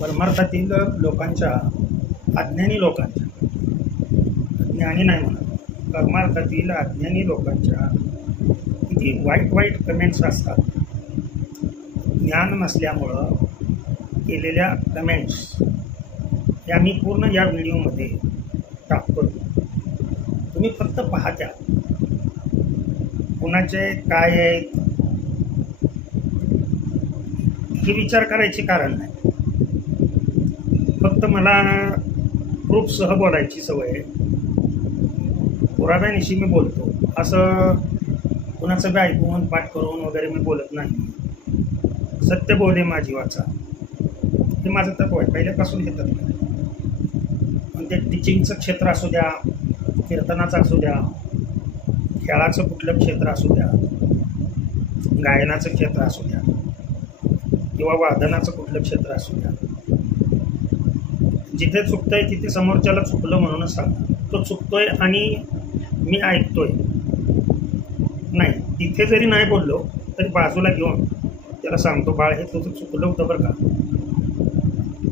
परमार्थातील लोकांच्या, अज्ञानी लोकांच्या, ज्ञानी नाही म्हणत, परमार्थातील अज्ञानी लोकांच्या किती वाईट वाईट कमेंट्स असतात. ज्ञान नसल्यामुळं केलेल्या कमेंट्स या मी पूर्ण या व्हिडिओमध्ये टाकतो. तुम्ही फक्त पाहत्या कुणाचे काय आहेत हे विचार करायचे कारण नाही. फक्त मला प्रूफसह बोलायची सवय आहे. पुराव्यानिशी मी बोलतो, असं कुणाचं बी ऐकून पाठ करून वगैरे मी बोलत नाही. सत्य बोले माझी वाचा हे माझं तत्व आहे, पहिल्यापासून हे तत्व आहे. पण ते टीचिंगचं क्षेत्र असू द्या, कीर्तनाचं असू द्या, खेळाचं कुठलं क्षेत्र असू द्या, गायनाचं क्षेत्र असू द्या किंवा वादनाचं कुठलं क्षेत्र असू द्या, जिथे चुकतंय तिथे समोरच्याला चुकलं म्हणूनच सांगा. तो चुकतोय आणि मी ऐकतोय नाही, तिथे जरी नाही बोललो तरी बाजूला घेऊन त्याला सांगतो, बाळ हे तुझं चुकलं होतं बरं का.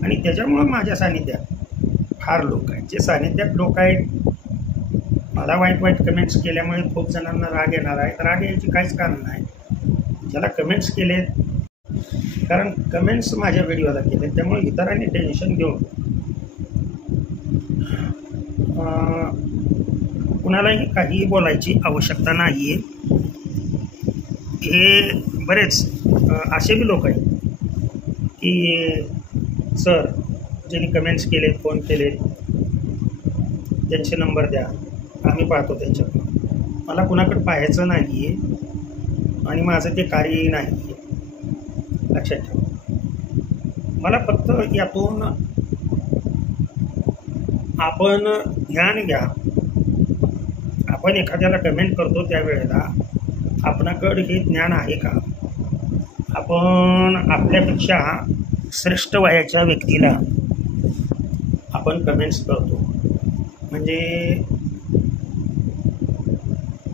आणि त्याच्यामुळं माझ्या सानिध्यात फार लोक आहेत. जे सानिध्यात लोक आहेत, मला वाईट वाईट कमेंट्स केल्यामुळे खूप जणांना राग येणार आहे. राग यायची काहीच कारण नाही. ज्याला कमेंट्स केलेत, कारण कमेंट्स माझ्या व्हिडिओला केले, त्यामुळे इतरांनी टेन्शन घेऊन कुणालाही काहीही बोलायची आवश्यकता नाही आहे. हे बरेच असे बी लोक आहेत की सर ज्यांनी कमेंट्स केलेत, फोन केलेत, त्यांचे नंबर द्या, आम्ही पाहतो त्यांच्याकडून. मला कुणाकडे पाहायचं नाही आहे आणि माझं ते कार्यही नाही आहे, लक्षात ठेवा. मला फक्त यातून आपण ज्ञान घ्या. आपण एखाद्याला कमेंट करतो त्यावेळेला आपणाकडे हे ज्ञान आहे का? आपण आपल्यापेक्षा श्रेष्ठ वयाच्या व्यक्तीला आपण कमेंट्स करतो म्हणजे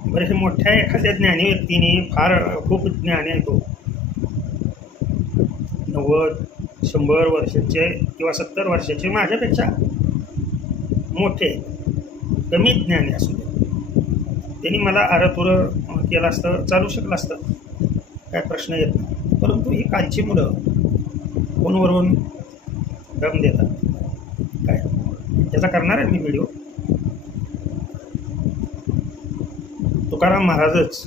बरं, हे मोठ्या एखाद्या ज्ञानी व्यक्तीने फार खूप ज्ञान आहे, तो 90-100 वर्षाचे किंवा 70 वर्षाचे माझ्यापेक्षा मोठे कमी ज्ञानी असू दे, त्यांनी मला आरतुरं केलं असतं, चालू शकलं असतं, काय प्रश्न येत नाही. परंतु ही कालची मुलं फोनवरून दम देतात. काय त्याचा करणार आहे मी व्हिडिओ. तुकाराम महाराजच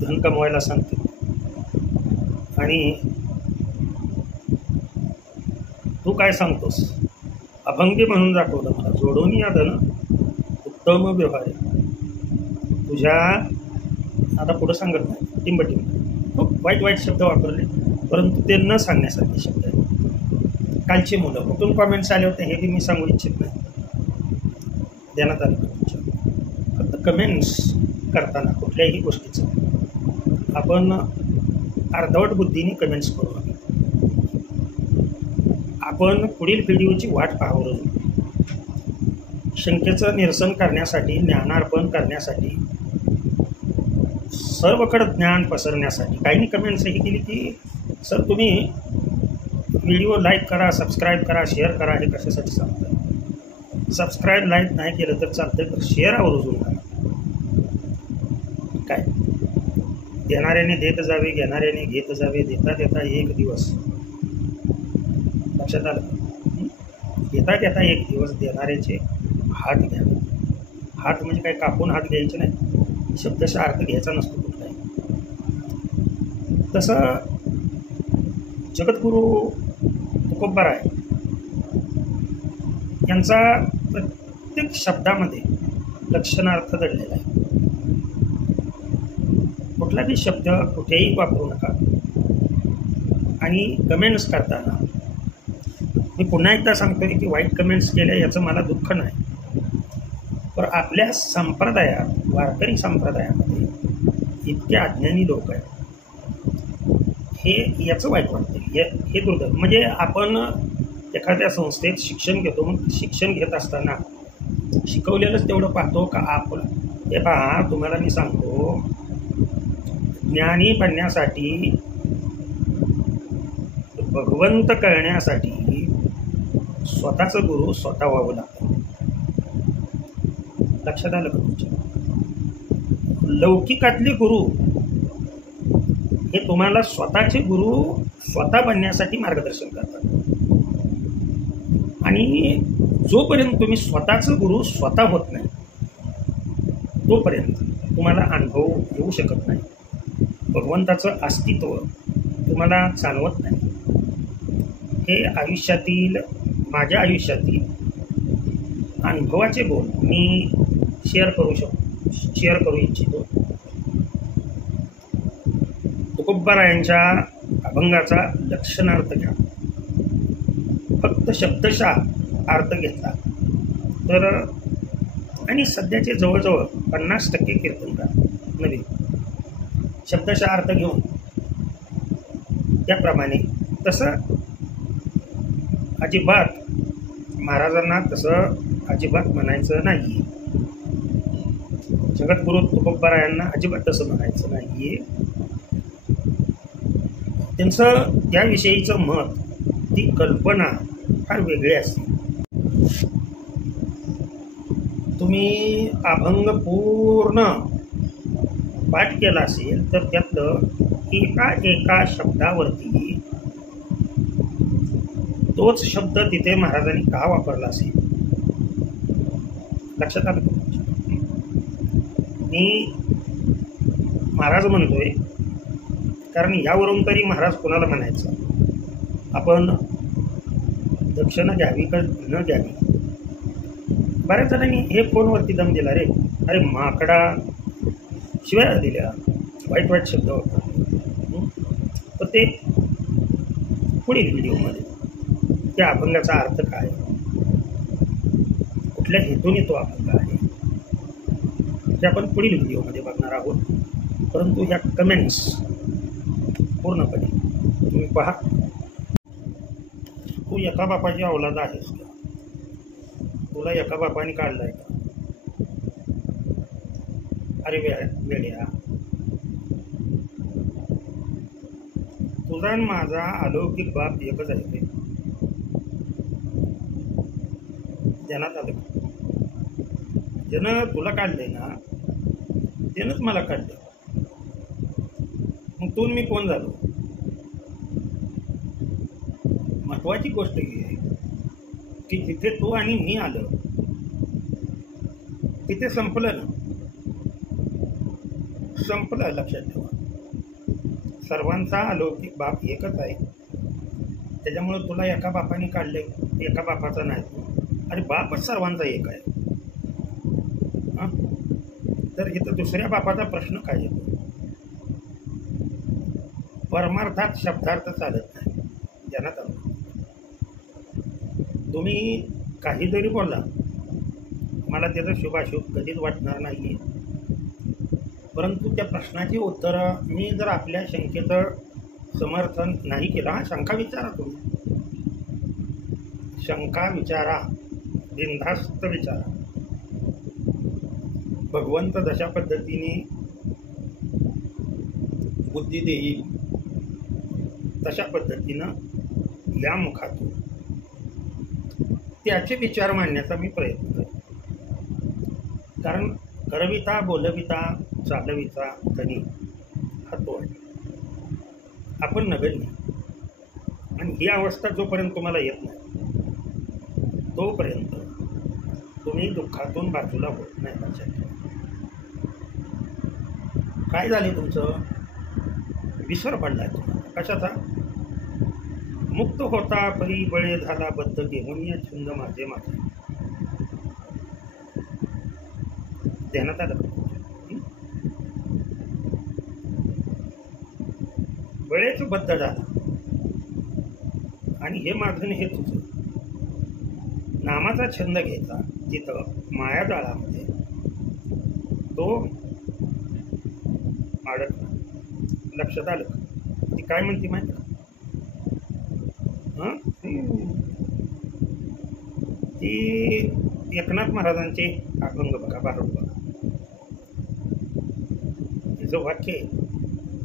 धन कमवायला सांगते आणि तू काय सांगतोस? अभंगी म्हणून दाखवलं मला, जोडून या धन उत्तम व्यवहार तुझ्या. आता पुढं सांगत नाही, टिंबटिंब खूप वाईट वाईट शब्द वापरले, परंतु ते न सांगण्यासारखे शब्द आहेत. कालची मुलं कुठून कमेंट्स आले होते हे बी मी सांगू इच्छित नाही, देण्यात आलं तुमच्या. फक्त कमेंट्स करताना कुठल्याही गोष्टीचं आपण अर्धवट बुद्धीने कमेंट्स करू नये. आपण पुढील व्हिडिओची वाट पाहून शंकेचं निरसन करण्यासाठी, ज्ञानार्पण करण्यासाठी, सर्वकडे ज्ञान पसरण्यासाठी काहींनी कमेंट्स ही केली की सर तुम्ही व्हिडिओ लाईक करा, सबस्क्राईब करा, शेअर करा. हे कशासाठी सांगतं? सबस्क्राईब लाईक नाही केलं तर चालतं, तर शेअर आवर्जून करा. काय देणाऱ्याने देत जावे, घेणाऱ्याने घेत जावे, देता देता एक दिवस, लक्षात आलं? देता देता एक दिवस देणाऱ्याचे हात घ्यावे. हात म्हणजे काय कापून हात घ्यायचे नाही, शब्दशः अर्थ घ्यायचा नसतो कुठलाही. तसं जगद्गुरू तुकोबाराय यांचा प्रत्येक शब्दामध्ये लक्षणार्थ दडलेला आहे. कुठलाही शब्द कुठेही वापरू नका. आणि कमेंट्स करताना मी पुन्हा एकदा सांगतोय की वाईट कमेंट्स केल्या याचं मला दुःख नाही, पण आपल्या संप्रदायात, वारकरी संप्रदायामध्ये इतके अज्ञानी लोक आहेत, हे याचं वाईट वाटतं. हे दुर्दैव. म्हणजे आपण एखाद्या संस्थेत शिक्षण घेतो, मग शिक्षण घेत असताना शिकवलेलंच तेवढं पाहतो का आपलं? हे पहा, तुम्हाला मी सांगतो, ज्ञानी बनण्यासाठी भगवंत कळण्यासाठी स्वतःचं गुरु स्वतः व्हावं लागतं. लक्षात आलं का तुमच्या? लौकिकातले गुरु हे तुम्हाला स्वतःचे गुरु स्वतः बनण्यासाठी मार्गदर्शन करतात. आणि जोपर्यंत तुम्ही स्वतःचं गुरु स्वतः होत नाही तोपर्यंत तुम्हाला अनुभव येऊ शकत नाही. भगवंताचं अस्तित्व तुम्हाला जाणवत नाही. हे आयुष्यातील, माझ्या आयुष्यातील अनुभवाचे बोल मी शेअर करू इच्छितो. तुकोबारायांच्या अभंगाचा लक्षणार्थ घ्या. फक्त शब्दशः अर्थ घेतला तर, आणि सध्याचे जवळजवळ 50% कीर्तनकार नवीन शब्दशः अर्थ घेऊन त्याप्रमाणे, तसं अजिबात महाराजांना तसं अजिबात म्हणायचं नाही. जगद्गुरु तुकोबारायांना अजिबात तसं म्हणायचं नाही. त्यांचं त्याविषयीचं मत, ती कल्पना फार वेगळी असते. तुम्ही अभंग पूर्ण पाठ केला असेल तर त्यातलं एका शब्दावरती तोच शब्द तिथे महाराजांनी का वापरला असेल लक्षात आलं. मी महाराज म्हणतोय कारण यावरून तरी महाराज कोणाला म्हणायचं, आपण दक्षिणा घ्यावी का न घ्यावी. बऱ्याच जणांनी हे फोनवरती दम दिला, रे अरे माकडा, शिवाय दिल्या, वाईट वाईट शब्द वापरले. तर ते पुढील व्हिडिओमध्ये त्या अभंगाचा अर्थ काय, कुठल्या हेतूने तो अभंग आहे, ते आपण पुढील व्हिडिओमध्ये बघणार आहोत. परंतु ह्या कमेंट्स पूर्णपणे तुम्ही पहा. तू एका बापाची औलाद आहेस का? तुला एका बापाने काढलाय का? अरे वेड्या, तुझा आणि माझा अलौकिक बाप एकच आहे ते. ध्यानात आलं? ज्यानं तुला काढलंय ना त्यानंच मला काढलं. मग तू मी कोण झालो? महत्वाची गोष्ट ही आहे की जिथे तू आणि मी आलं तिथे संपलं ना, संपलं. लक्षात ठेवा, सर्वांचा अलौकिक बाप एकच आहे. त्याच्यामुळं तुला एका बापाने काढले, एका बापाचा नाही. अरे बापच सर्वांचा एक आहे. हां, तर इथं दुसऱ्या बापाचा प्रश्न काय येतो? परमार्थात शब्दार्थ चालत नाही. ध्यानात आलं? तुम्ही काही जरी बोलला, मला त्याचं शुभाशुभ कधीच वाटणार नाही. परंतु त्या प्रश्नाची उत्तरं मी जर आपल्या शंकेचं समर्थन नाही केलं, हा शंका विचारा, तुम्ही शंका विचारा, बिनधास्त विचारा. भगवंत जशा पद्धतीने बुद्धी देईल तशा पद्धतीनं या मुखातून त्याचे विचार मांडण्याचा मी प्रयत्न करतो. कारण करविता, बोलविता, चालविता धनी हा तो आहे. आपण नगण्य. आणि ही अवस्था जोपर्यंत तुम्हाला येत नाही तोपर्यंत तुम्ही दुःखातून बाजूला होत नाही. लक्षात ठेवा. काय झाले तुमचं? विसर पडलाय तुम्हाला कशाचा? मुक्त होता परी बळे झाला बद्ध घेऊन या छंद माझे माझे. ध्यानात आलं? बळेच बद्ध झाला आणि हे माझं हे तुझं. नामाचा छंद घ्यायचा तिथं मायाजाळामध्ये तो अडकला. लक्षात आलं? ती काय म्हणते माहिती का? ती एकनाथ महाराजांचे अभंग बघा, बारोड बघा. वाक्य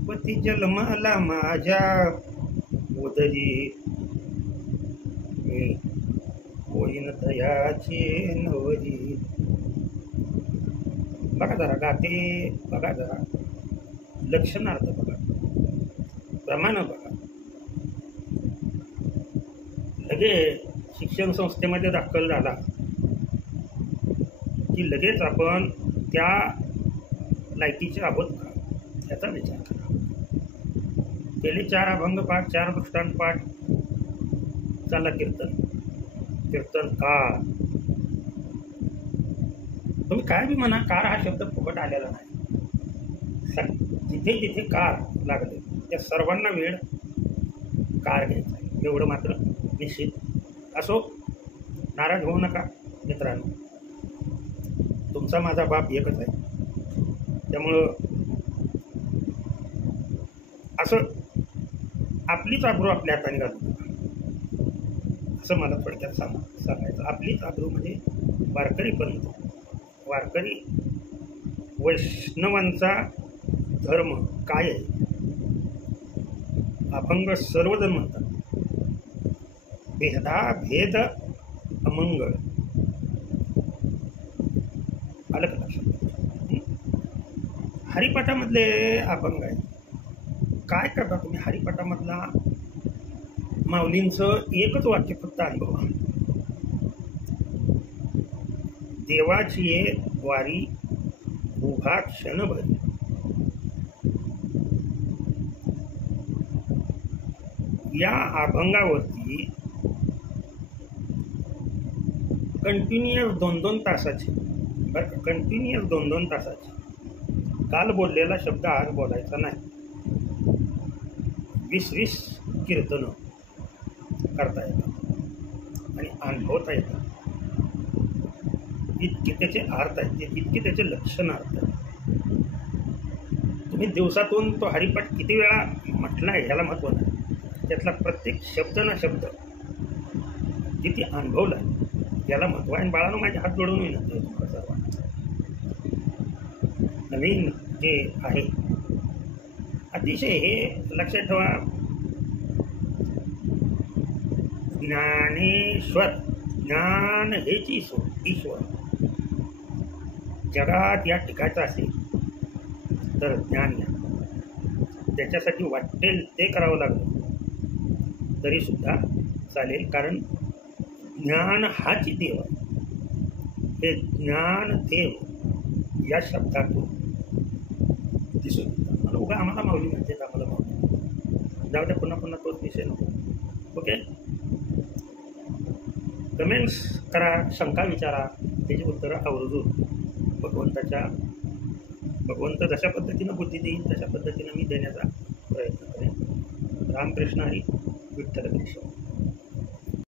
पती जन्मला माझ्या उदरी मी होईन दयाचे नवरी. बघा जरा गाते, बघा जरा लक्षणार्थ बघा, प्रमाण बघा. लगे शिक्षण संस्थेमध्ये दाखल झाला की लगेच आपण त्या लायकीचे आहोत का याचा विचार करा. गेले 4 अभंग पाठ, 4 दृष्टांत पाठ, चाला कीर्तनकार. तुम्ही काय बी म्हणा, कार हा शब्द फुकट आलेला नाही. जिथे जिथे कार लागले त्या सर्वांना वेळ कार घ्यायचा आहे, एवढं मात्र निश्चित. असो, नाराज होऊ नका मित्रांनो, तुमचा माझा बाप एकच आहे. त्यामुळं असं आपलीच आबरू आपल्या हाताने घालू नका, असं मला थोडक्यात सांगायचं. आपलीच आबरू म्हणजे वारकरीपर्यंत. वारकरी वैष्णवांचा धर्म काय आहे? अभंग सर्वजण म्हणतात, भेद अमंगळ. आलं का लक्षात? हरिपाठामधले अभंग आहे. काय करता तुम्ही हरिपाठामधला? माऊलींचं एकच वाक्य फक्त अनुभवा, देवाची ये वारी उभा क्षणभरी. या अभंगावरती कंटिन्युअस 2-2 तासाची, बरं का, कंटिन्युअस 2-2 तासाची. काल बोललेला शब्द आज बोलायचा नाही. 20-20 कीर्तनं करता येतात आणि अनुभवता येतात. इतके त्याचे अर्थ आहेत, इतके त्याचे लक्षणार्थ आहेत. तुम्ही दिवसातून तो हरिपाठ किती वेळा म्हटला आहे ह्याला महत्त्व नाही. त्यातला प्रत्येक शब्द ना शब्द किती अनुभवला आहे याला महत्त्व आहे. आणि बाळानं माझे हात जोडून विनंती आहे तुम्हाला सर्वांना, नवीन जे आहे अतिशय हे लक्षात ठेवा. ज्ञानेश्वर, ज्ञान हेच ईश्वर. जगात या टिकायचं असेल तर ज्ञान घ्या. त्याच्यासाठी वाटेल ते करावं लागलं तरीसुद्धा चालेल, कारण ज्ञान हाच देव आहे. हे ज्ञान देव या शब्दातून दिसून येतं. मला उगा आम्हाला माऊली म्हणते, आम्हाला माऊली जाऊ द्या, पुन्हा पुन्हा तोच विषय नको. ओके, कमेंट्स करा, शंका विचारा, त्याची उत्तरं आवर्जून भगवंत जशा पद्धतीनं बुद्धी देईल तशा पद्धतीनं मी देण्याचा प्रयत्न करेन. रामकृष्ण हरी, विठ्ठल कृष्ण.